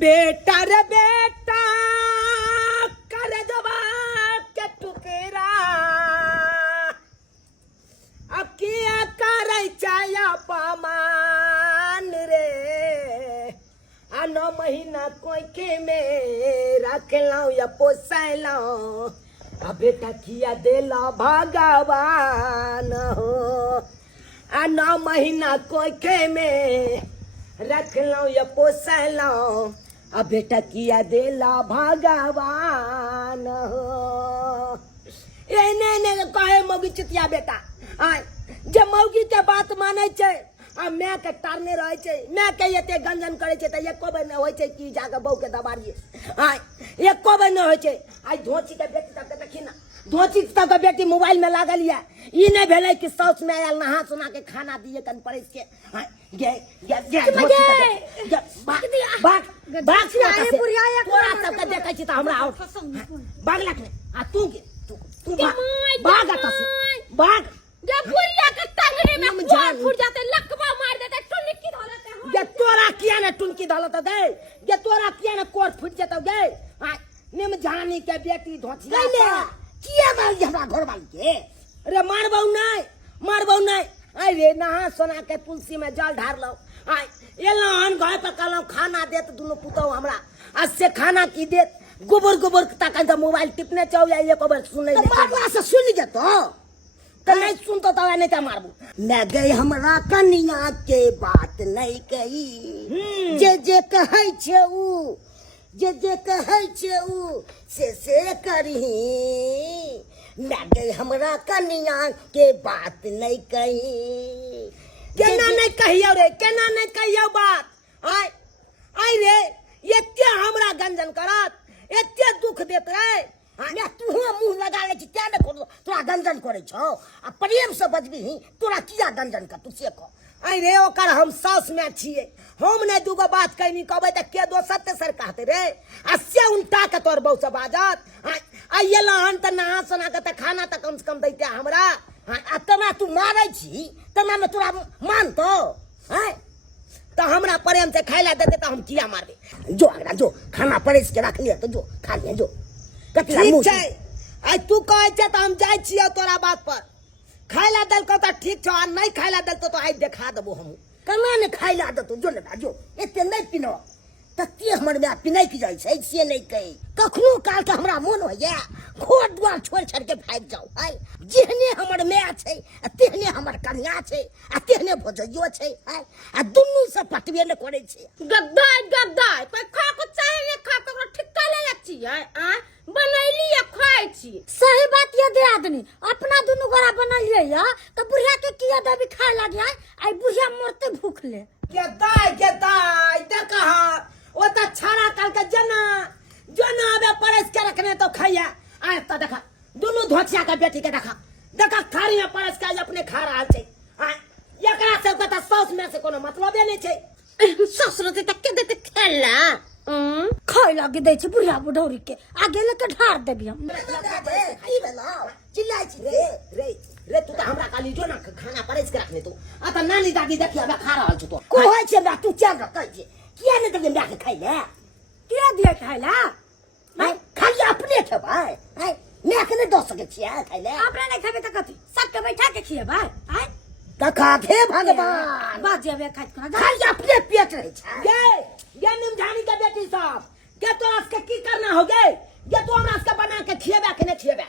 बेटा रे बेटा कर दबा के टुकड़ा अब किया कर चाया पमान रे आ 9 महीना कोई के में रख लो या पोसाय लो आ बेटा किया देला भगवान हो आ 9 महीना कोई के में रख लो या पोसाय लो आ बेटा किया देला भगवान हो ए ने कहे मौगी चितिया बेटा आय जब मौगी के बात माने छे आ मैं के टारने रहे छे मैं के एते गंजन करे छे त एको बेर न होय छे कि जाके बहू के दबाड़िए आय एको बेर न होय छे आय धोची के बेटी तक देखी ना धोची तक के बेटी मोबाइल में लागल या ई नै भेलै कि साउस में आयल नहा सुना के खाना दिए कन परेस के आय गे बाग आए बुढ़िया तोरा सब के देखै छी त हमरा आउट बाग लख ने आ तू बाग आता बाग जब बुढ़िया के टंगने में कोर फूट जाते लकवा मार देते टुनकी धोलते हो ये तोरा किया ने टुनकी धोलत गए ये तोरा किया ने कोर फूट जत गए आ निम जानी के बेटी धोछिया किया मारी हमरा घर वाली के रे मारबौ नहीं आई रे नहा सोना के तुलसी में जल ढार लो आई एलन घर पर कहलो खाना देत दुनो पुतो हमरा आज से खाना की देत गोबर तक मोबाइल टिपने चाहो या एक बार सुनै ले बाबा से सुन जे तो नहीं सुनतो तो नहीं था मारबू मैं गई हमरा कन्या के बात नहीं कही जे कहै छे उ जे कहै छे उ से करही मैं गई हमरा कन्या के बात नहीं कही केना नहीं कहियो रे केना नहीं कहियो बात आई रे एते हमरा गंजन करत एते दुख देत रे मैं तुहे मुंह लगा ले क्या न करो तोरा गंजन करे छौ आ प्रेम से बजबी तोरा किया गंजन कर तू से कह आई रे ओकर हम सास में छिए हम ने दुगो बात कहनी कहबे त के दोसर तेसर कहते रे आ से उल्टा के तोर बहु से बाजत आ ये लहन त नहा सोना के त खाना त कम से कम दैते हमरा आ तना तू मारै छी तना में तोरा मानतो हैं त हमरा प्रेम से खाइला देते त हम किया मारबे जो अगला जो खाना परेस के रख लिया तो जो खा लिया जो ठीक छै आई तू कहै छ त हम जाय छियै तोरा बात पर खाइला दल को त ठीक छ आ नहीं खाइला दल तो आई देखा देबो हम कना ने खाइला दतो जो ले जो एते नहीं पिनो तते हमर में पिनै की जाय छै से नहीं कहि कखनो काल के हमरा मन होया घर द्वार छोड़ छड़ के भाग जाओ आई जेहने हमर में छै तेहने हमर कन्या छै आ तेहने भोजइयो छै आई आ दुन्नु से पटबे न करे छै गद्दाय कोई खा को चाहे ने खा तो ठिक्का ले लच्छी है आ बनैली या खाइ छी सही बात ये दे आदमी अपना दुनु गोरा बनैलिए या तो बुढ़िया के किया देबी खाए लागे आई बुढ़िया मरते भूख ले के दाई देखा ओ त छाड़ा कल के जना अबे परस के रखने तो खैया आय त देखा दुनु धोछिया के बेटी के देखा थारी में परस के अपने खा रहा छै आ एकरा से के त साउस में से कोनो मतलबे नहीं छै ससुर ते के देते खेला खाए लागे दै छै बुढ़िया बुढ़ौरी के आगे लेके ढार देबी हम की भेला चिल्लाई छी रे तू त हमरा काली जो ना खाना परस के रखने तू आ त नानी दादी देखिया बा खा रहल छ तो कोइ छै बा तू चल रह कह किया ने देबे बा के खाइ ले किया दिए खाइला हाय खाली अपने खेबै हाय मैं के नहीं दो सके छिया खाइ ले अपने नहीं खेबे त कथि सब के बैठा के खिएबै हाय कखा थे भगवान बाजेबे खाइत खाली अपने पेट रहे छै ये निमझानी के बेटी साहब के तो आज के की करना हो गए ये तो हमरा के बना के खिएबे के नहीं खिएबे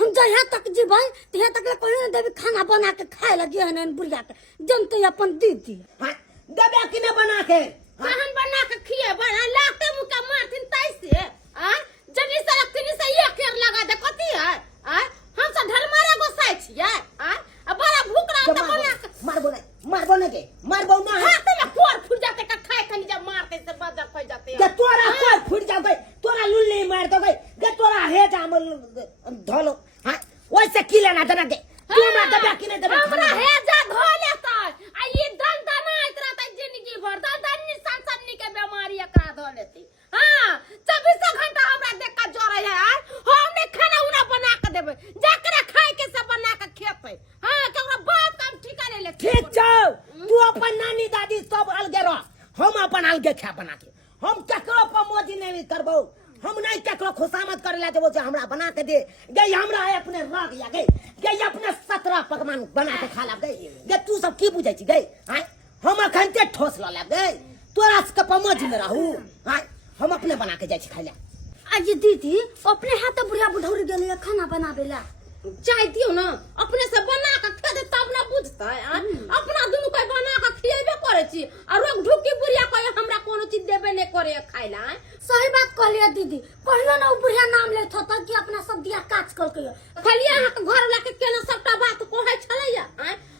हम जहाँ तक जेबै तहाँ तक ले कोई देबी खाना बना के खाए लगे हन बुढ़िया के जनते अपन दीदी हां देबे कि नहीं बना के कहन बना के खिएबै लाते मुका मारथिन तैसे आ जनी सड़क तिनी से ये केर लगा दे कथि है आ हम सब ढलमारे गोसाई छियै आ बड़ा भूख रहा त बना के मारबो ना हाथ में कोर फूट जाते का खाए खनी जब मारते से बजा खोई जाते के तोरा कोर फूट जाओ गई तोरा लुल्ली मार दो गई के तोरा हे जामल धोलो हां वैसे की लेना देना के तू हमरा देबे कि नहीं देबे हमरा हे जा धो लेता आ ये दन इतना त जिंदगी भर दन संसन्नी के बीमारी एकरा धो लेती हां 24 घंटा हमरा देख का जोरे है यार हम ने खाना उना बना के देबे जकरा खाए के सब बना के खेते हां केकरा बाप काम ठिकाने ले ठीक छौ तू अपन नानी दादी सब अलगे रह हम अपन अलगे खा बना के हम दिन नहीं करबो हम नहीं केकरो खुशामद करे ला देबो जे हमरा बना के दे गई हमरा है अपने रग या गई अपने 17 पकवान बना के खा ला गई तू सब की बुझै छी गई हम अखन ते ठोस ल ला गई तोरा से पमोज में रहू हम अपने बना के जाय छी खाइला आज दीदी अपने हाथ बुढ़िया बुढ़ौरी गेले खाना बनाबे ला चाय दियो ना अपने से बना के खा दे तब ना बुझता है अपना दुनु कोई बना के खिएबे करे छी और रोग ढुकी बुढ़िया कोई हमरा कोनो चीज देबे नहीं करे खाइला सही बात कहलिए दीदी कहलो ना बुढ़िया नाम लेत होता कि अपना सब दिया काज करके खाली अहाँ के घर वाला के केना सबटा बात कहै छलैया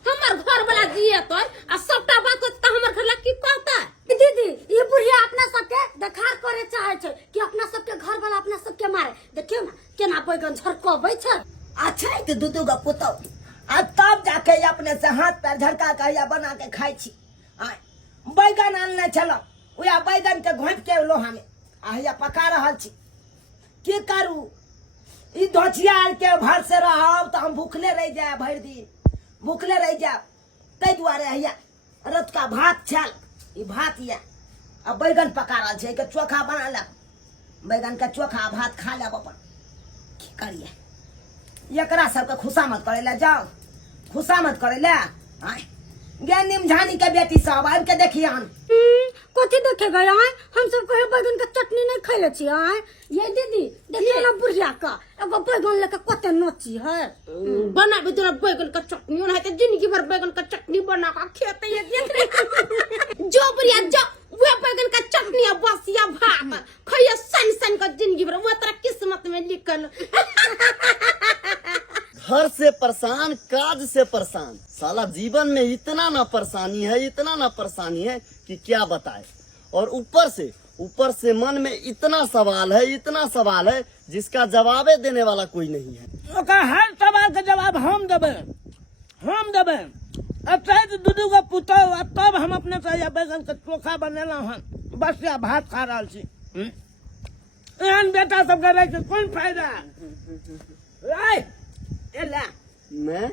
हमर घर वाला जिए तो आ सबटा बात त हमर घर वाला की कहता दीदी ये बुढ़िया अपना सबके देखार करे चाहे छै कि अपना सबके घर वाला अपना सबके मारे देखियो ना केना बैगन झरकबै छै अच्छा तो दूधू का पुतो आ तब जाके अपने से हाथ पैर झड़का के बना के खाई छी बैगन आनने चलो उया बैगन के घोंप के लोहा में आ पका रहल छी की करू ई धोचिया के भर से रहब तो हम भूखले रह जाए भर दिन भूखले रह जाए तै दुआरे हैया रत का भात छल ई भात या आ बैगन पका रहल छै के चोखा बना ला बैगन का चोखा भात खा लेब अपन की करिए एकरा सबके खुशामद करे ला जाओ खुशामद करे ला गे निमझानी के बेटी सब आबि के देखिए हम कथी देखे गए हम सब कहे बैगन के चटनी नहीं खैले छी ये दीदी देखिए ना बुढ़िया का एगो बैगन लेके कते नोची है बना भी तोरा बैगन का चटनी ना है तो जिंदगी भर बैगन का चटनी बना के खेते ये देख रे जो बुढ़िया जो वो बैगन का चटनी और बसिया भात खइया सन का जिंदगी भर वो तेरा किस्मत में लिखल घर से परेशान काज से परेशान साला जीवन में इतना ना परेशानी है कि क्या बताए और ऊपर से मन में इतना सवाल है जिसका जवाबे देने वाला कोई नहीं है ओका हर सवाल का जवाब हम देबे अब चाहे दूधू का पुतो तब हम अपने से बैगन के चोखा बनेला हन बस या भात खा रहल छी एहन बेटा सब के रह के कोन फायदा एला मैं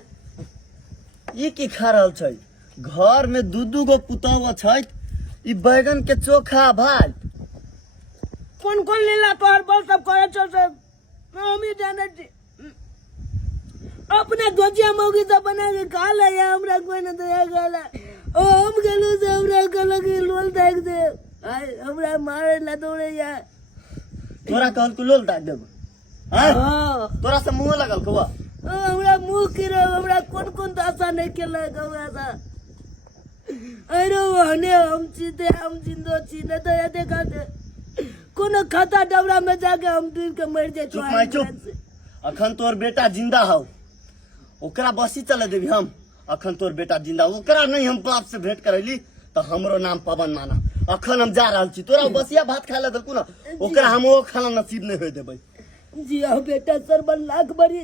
ये की खा रहल छै घर में दूधू गो पुतवा छै ई बैगन के चोखा भात कौन लीला तोहर बोल सब करे छो से हम ही जाने छी अपने दोजिया मौगी सब बना के खा ले हमरा कोई न दया गला ओ हम गेलु से हमरा गला के लोल देख दे हमरा मारे ला दौड़े या तोरा कहल तू लोल दाग देब हां तोरा से मुंह लगल खवा हमरा मुंह किरो हमरा कौन दासा नहीं केला गवा सा अरे वहने हम जिंदो छी न दया देखा दे कोनो खाता डबरा में जाके हम डूब के मर जाए चुप अखन तोर बेटा जिंदा हौ ओकरा बसी चले देबी हम अखन तोर बेटा जिंदा ओकरा नहीं हम बाप से भेंट करैली तो हमरो नाम पवन माना अखन हम जा रहल छी तोरा बसिया भात खाए ला देलकू ना ओकरा हम ओ खाना नसीब नहीं होय देबै जी आओ बेटा सरबन लाख बड़ी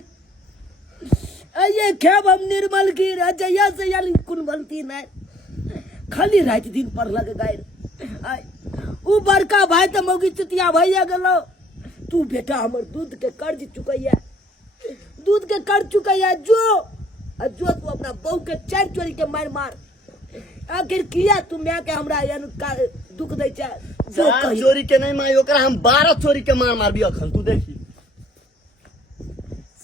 ये खेब हम निर्मल की रजया से यानी कुन बनती नहीं खाली रात दिन पर लग गए ऊ बड़का भाई तो मौगी चुतिया भैया गेलो तू बेटा हमर दूध के कर्ज चुकैया जो तू अपना बहू के चार चोरी के मार आखिर किया तू मैं के हमरा दुख दै छै जो कही चोरी के नहीं माई ओकरा हम 12 चोरी के मारबी अखन तू देखी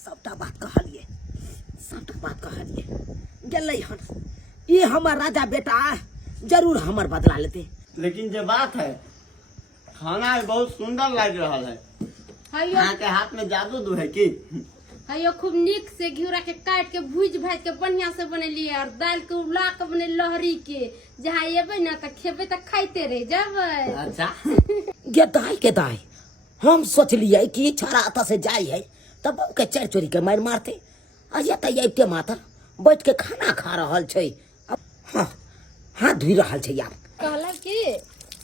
सबटा बात कहलिए गेलै हन ये हमर राजा बेटा जरूर हमर बदला लेते लेकिन जे बात है खाना बहुत सुंदर लग रहा है यहाँ के हाथ में जादू दू है की हयो खूब नीक से घिउरा के काट के भूज भाज के बढ़िया से बनेलिए और दाल के उला के बने लहरी के जहाँ एबे ना त खेबे त खाइते रह जाबे अच्छा के दाई हम सोचलिए कि छोरा अत से जाई है तब के चार चोरी के मार मारते अजे त ये माता बैठ के खाना खा रहल छै हाँ हाथ धुई रहल छै यार कहला कि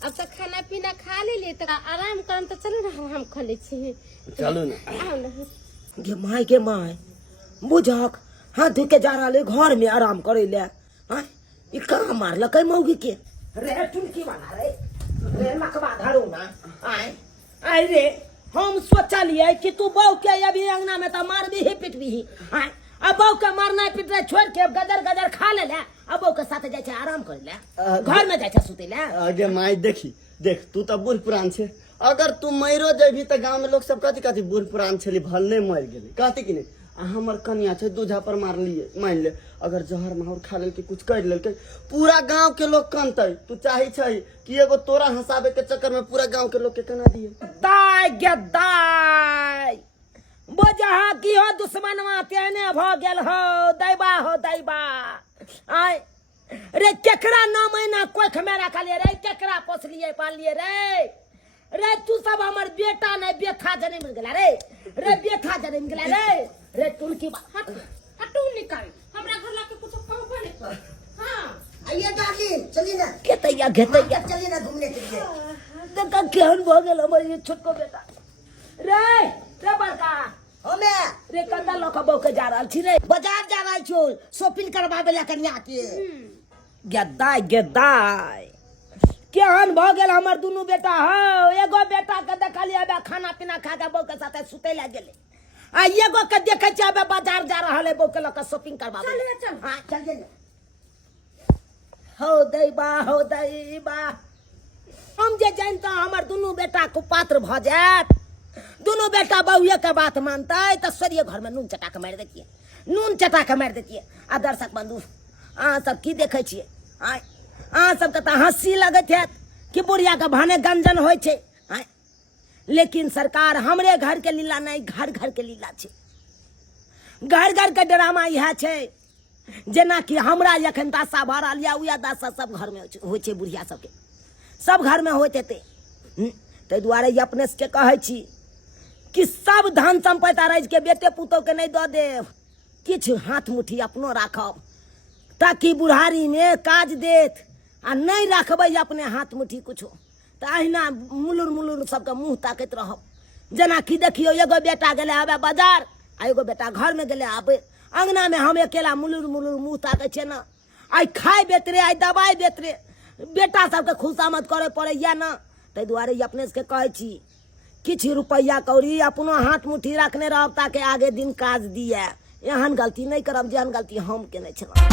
अब तक खाना पीना खा ले तो आराम करम तो चलो ना हम खा ले छी चलो ना गे माय बुझक हाथ धुई के जा रहले घर में आराम करे ले हां ई कहां मारलकै मौगी के रे टुनकी वाला रे लकवा धरू ना आय रे हम सोचलिए कि तू बहू के अभी अंगना में तो मारबी ही पिटबी ही अब बहू के मारना पिटना छोड़ के गदर खा ले अब बहू के साथ जाय छै आराम करे ले घर में जाय छै सुते ले आगे माई देखी देख तू तो बूढ़ पुरान छे अगर तू मरो जेबी तो गांव में लोग सब कथी कथी बूढ़ पुरान छली भलने मर गेले कहती कि नहीं आ हमर कनिया छै दूझा पर मार लिए मान ले अगर जहर माहौर खा लेलके कुछ कर लेलके पूरा गांव के लोग कनतै तू चाही छै कि एगो तोरा हंसाबे के चक्कर में पूरा गांव के लोग के कना दिए दाय गे दाय बोझहा की हो दुश्मनवा तेने भ गेल हो दैबा आय रे केकरा 9 महीना कोख में रखलिए रे केकरा पोसलिए पालिए रे तू सब हमर बेटा ने बेथा जन्म गेला रे बेथा जन्म गेला रे तुलकी हटू निकाल हमरा घर लाके कुछ कहबो नहीं कर हां आइए डार्लिंग चलिए ना घेतैया चलिए ना घूमने के लिए तो केहन भ गेल हमर ये छोटको बेटा रे बड़का हमे रे कंदा लोक बौ के जा रहल छी रे बाजार जा रहल छो शॉपिंग करबाबे ला कन्या के गेदाय केहन भ गेल हमर दुनू बेटा हो एगो बेटा के देखलिए बे खाना पीना खा के बौ के साथे सुते ला गेले आ एगो के देखे छी अबे बाजार जा रहल है बौ के लोक शॉपिंग करबाबे चल हां चल जे हो दैबा हम जे जानता हमर दुनू बेटा को पात्र भ जात दोनों बेटा बहुए के बात मानता है तो सरिये घर में नून चटा के मार देती आ दर्शक बंधु अहाँ सब की देखे छिए अहाँ सबके तो हंसी लगत है कि बुढ़िया के भाने गंजन होय छे लेकिन सरकार हमरे घर के लीला नहीं घर घर के लीला छे घर घर के ड्रामा यह छे जेना कि हमरा एखन दासा भऽ रहल या उया दासा सब घर में होय छे बुढ़िया सबके सब घर में होते ते दुआरे अपने के कहे छी कि सब धन संपत्ति राज के बेटे पुतोह के नहीं दऽ देव किछ हाथ मुट्ठी अपनो राखब ताकि बुढ़ारी में काज देत आ नहीं रखबै अपने हाथ मुट्ठी कुछो तो अहिना मुलुर सबके मुँह ताकैत रहब जेना कि देखियो एगो बेटा गेले आबे बाजार आ एगो बेटा घर में गेले आबे अंगना में हम अकेला मुलुर मुँह ताकै छै ना आई खाए बेत रे आई दवाई बेत रे बेटा सबके खुशामद करे पड़ैया ना ताहि दुआरे अपने से कहै छी किछ रुपया कौड़ी अपनो हाथ मुट्ठी रखने रहब ताकि आगे दिन काज दिए एहन गलती नहीं करब जेहन गलती हम केने छलहुँ